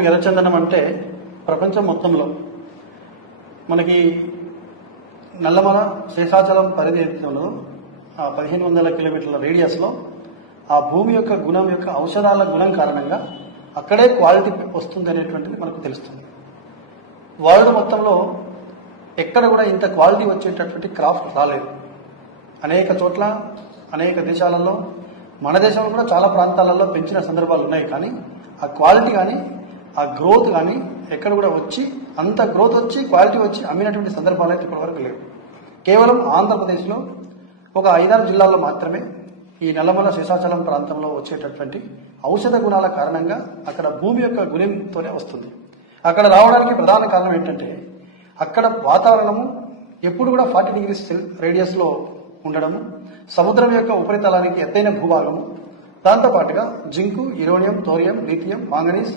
మామూలుగా ఎర్రచందనం అంటే ప్రపంచం మొత్తంలో మనకి నల్లమల శేషాచలం పరిధి ఏదైతే ఉన్నదో ఆ 1500 కిలోమీటర్ల రేడియస్లో ఆ భూమి యొక్క గుణం యొక్క ఔషధాల గుణం కారణంగా అక్కడే క్వాలిటీ వస్తుంది అనేటువంటిది మనకు తెలుస్తుంది. వరల్డ్ మొత్తంలో ఎక్కడ కూడా ఇంత క్వాలిటీ వచ్చేటటువంటి క్రాఫ్ట్ రాలేదు. అనేక చోట్ల అనేక దేశాలలో మన దేశంలో కూడా చాలా ప్రాంతాలలో పెంచిన సందర్భాలు ఉన్నాయి. కానీ ఆ క్వాలిటీ కానీ ఆ గ్రోత్ కానీ ఎక్కడ కూడా వచ్చి అంత గ్రోత్ వచ్చి క్వాలిటీ వచ్చి అమ్మినటువంటి సందర్భాలు అయితే ఇప్పటివరకు లేవు. కేవలం ఆంధ్రప్రదేశ్లో ఒక 5-6 జిల్లాల్లో మాత్రమే ఈ నల్లమల శేషాచలం ప్రాంతంలో వచ్చేటటువంటి ఔషధ గుణాల కారణంగా అక్కడ భూమి యొక్క గుణంతోనే వస్తుంది. అక్కడ రావడానికి ప్రధాన కారణం ఏంటంటే అక్కడ వాతావరణము ఎప్పుడు కూడా 40 డిగ్రీస్ రేడియస్లో ఉండడము, సముద్రం యొక్క ఉపరితలానికి ఎత్తైన భూభాగము, దాంతోపాటుగా zinc, uranium, thorium, lithium, manganese,